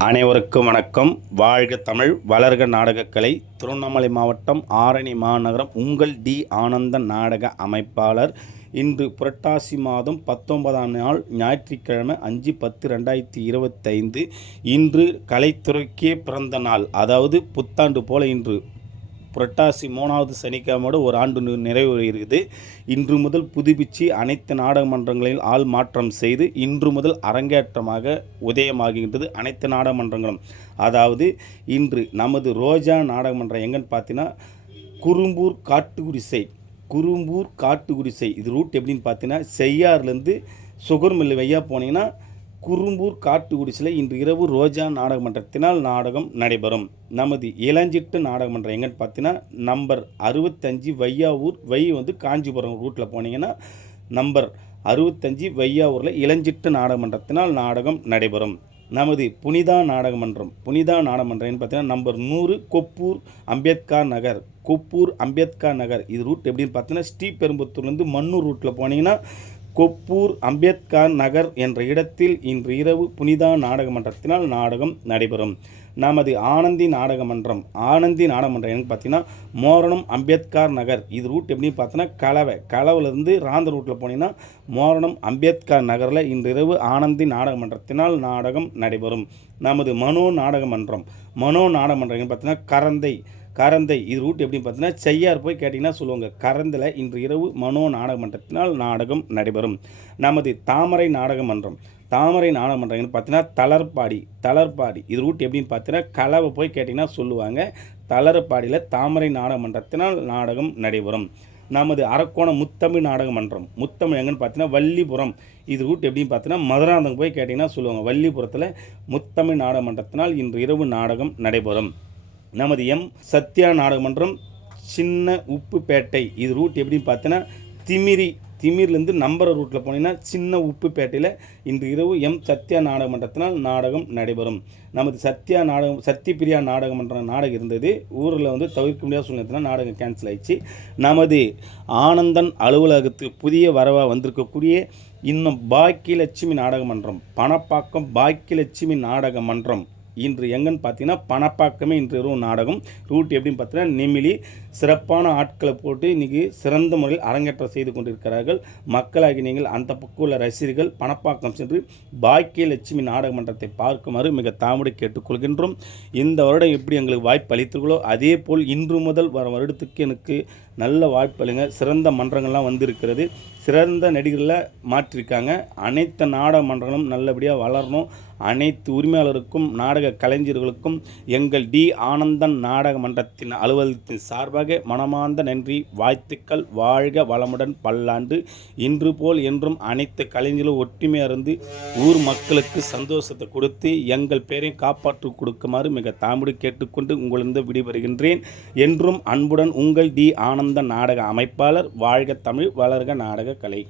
அனைவருக்கும் வணக்கம். வாழ்க தமிழ் வளர்க நாடகக்கலை. திருவண்ணாமலை மாவட்டம் ஆரணி மாநகரம் உங்கள் டி ஆனந்த நாடக அமைப்பாளர். இன்று புரட்டாசி மாதம் பத்தொன்பதாம் நாள் ஞாயிற்றுக்கிழமை அஞ்சு பத்து ரெண்டாயிரத்தி இருபத்தைந்து. இன்று கலைத்துறைக்கே பிறந்த நாள். அதாவது புத்தாண்டு போல இன்று. புரட்டாசி மூணாவது சனிக்கிழமையோட ஒரு ஆண்டு நிறைவு இருக்குது இன்று முதல் புதுப்பிச்சு அனைத்து நாடக மன்றங்களில் ஆள் மாற்றம் செய்து இன்று முதல் அரங்கேற்றமாக உதயமாகின்றது அனைத்து நாடக மன்றங்களும் அதாவது இன்று நமது ரோஜா நாடக மன்றம் எங்கன்னு பார்த்தீங்கன்னா குறும்பூர் காட்டுக்குடிசை குறும்பூர் காட்டுக்குடிசை. இது ரூட் எப்படின்னு பார்த்தீங்கன்னா செய்யார்லேருந்து சுகர் மில்லு வையா போனீங்கன்னா குறும்பூர் காட்டுக்குடிசில் இன்று இரவு ரோஜா நாடக மன்றத்தினால் நாடகம் நடைபெறும். நமது இளஞ்சிட்டு நாடக மன்றம் எங்கன்னு பார்த்தீங்கன்னா நம்பர் அறுபத்தஞ்சு வையாவூர் வை வந்து காஞ்சிபுரம் ரூட்டில் போனீங்கன்னா நம்பர் அறுபத்தஞ்சு வையாவூரில் இளஞ்சிட்டு நாடக மன்றத்தினால் நாடகம் நடைபெறும். நமது புனிதா நாடக மன்றம் புனிதா நாடக மன்றம்னு பார்த்தீங்கன்னா நம்பர் நூறு கொப்பூர் அம்பேத்கர் நகர் கொப்பூர் அம்பேத்கர் நகர். இது ரூட் எப்படின்னு பார்த்தீங்கன்னா ஸ்ரீபெரும்புத்தூர்லேருந்து மன்னூர் ரூட்டில் போனீங்கன்னா கொப்பூர் அம்பேத்கர் நகர் என்ற இடத்தில் இன்று இரவு புனிதா நாடக மன்றத்தினால் நாடகம் நடைபெறும். நமது ஆனந்தி நாடக மன்றம் ஆனந்தி நாடக மன்றம் எனக்கு பார்த்தீங்கன்னா மோரணம் அம்பேத்கர் நகர். இது ரூட் எப்படின்னு பார்த்தீங்கன்னா கலவை. கலவையிலேருந்து ராந்த ரூட்டில் போனீங்கன்னா மோரணம் அம்பேத்கர் நகரில் இன்று இரவு ஆனந்தி நாடக மன்றத்தினால் நாடகம் நடைபெறும். நமது மனோ நாடக மன்றம் மனோ நாடக மன்றம் பார்த்தீங்கன்னா கரந்தை. கரந்தை இது ரூட் எப்படின்னு பார்த்தீங்கன்னா செய்யார் போய் கேட்டிங்கன்னா சொல்லுவாங்க. கரந்தில் இன்று இரவு மனோ நாடக மன்றத்தினால் நாடகம் நடைபெறும். நமது தாமரை நாடக மன்றம் தாமரை நாடக மன்றம்னு பார்த்தீங்கன்னா தளர்பாடி தளர்பாடி. இது ரூட் எப்படின்னு பார்த்தீங்கன்னா கலவை போய் கேட்டிங்கன்னா சொல்லுவாங்க. தளர்பாடியில் தாமரை நாடக மன்றத்தினால் நாடகம் நடைபெறும். நமது அரக்கோணம் முத்தமிழ் நாடக மன்றம் முத்தமிழ் எங்கன்னு பார்த்தீங்கன்னா வள்ளிபுரம். இது ரூட் எப்படின்னு பார்த்தீங்கன்னா மதுராந்தகம் போய் கேட்டிங்கன்னா சொல்லுவாங்க. வள்ளிபுரத்தில் முத்தமிழ் நாடக மன்றத்தினால் இன்று இரவு நாடகம் நடைபெறும். நமது எம் சத்யா நாடகமன்றம் சின்ன உப்புப்பேட்டை. இது ரூட் எப்படின்னு பார்த்தோன்னா திமிரி திமிர்லேருந்து நம்பர் ரூட்டில் போனீங்கன்னா சின்ன உப்புப்பேட்டையில் இன்று இரவு எம் சத்யா நாடக மன்றத்தினால் நாடகம் நடைபெறும். நமது சத்யா நாடகம் சத்யபிரியா நாடக மன்றம் நாடகம் இருந்தது. ஊரில் வந்து தவிர்க்க முடியாத சூழ்நிலத்தில் நாடகம் கேன்சல் ஆயிடுச்சு. நமது ஆனந்தன் அலுவலகத்துக்கு புதிய வரவாக வந்திருக்கக்கூடிய இன்னும் பாக்கியலட்சுமி நாடக மன்றம் பணப்பாக்கம் பாக்கியலட்சுமி நாடக மன்றம் இன்று எங்கன்னு பார்த்தீங்கன்னா பணப்பாக்கமே இன்று இரவு நாடகம். ரூட் எப்படின்னு பார்த்தீங்கன்னா நிமிலி சிறப்பான ஆட்களை போட்டு இன்றைக்கி சிறந்த முறையில் அரங்கேற்றம் செய்து கொண்டிருக்கிறார்கள். மக்களாகி நீங்கள் அந்த பக்கம் உள்ள ரசிகர்கள் பணப்பாக்கம் சென்று பாக்கியலட்சுமி நாடக மன்றத்தை பார்க்குமாறு மிக தாமடி கேட்டுக்கொள்கின்றோம் இந்த வருடம் எப்படி எங்களுக்கு வாய்ப்பு அளித்தீர்களோ அதே போல் இன்று முதல் வர வருடத்துக்கு எனக்கு நல்ல வாய்ப்பு அளிங்க. சிறந்த மன்றங்கள்லாம் வந்திருக்கிறது. சிறந்த நடிகர்களை மாற்றிருக்காங்க. அனைத்து நாடக மன்றங்களும் நல்லபடியாக வளரணும். அனைத்து உரிமையாளருக்கும் நாடக கலைஞர்களுக்கும் எங்கள் டி. ஆனந்தன் நாடக மன்றத்தின் அலுவலகத்தின் சார்பாக மனமார்ந்த நன்றி வாழ்த்துக்கள் வாழ்க வளமுடன் பல்லாண்டு. இன்று போல் என்றும் அனைத்து கலைஞர்களும் ஒற்றுமையாக இருந்து ஊர் மக்களுக்கு சந்தோஷத்தை கொடுத்து எங்கள் பேரையும் காப்பாற்றி கொடுக்குமாறு மிக தாமுடி கேட்டுக்கொண்டு உங்களிருந்து விடைபெறுகின்றேன். என்றும் அன்புடன் உங்கள் டி. ஆனந்த நாடக அமைப்பாளர் வாழ்க தமிழ் வளர்க நாடக கலை.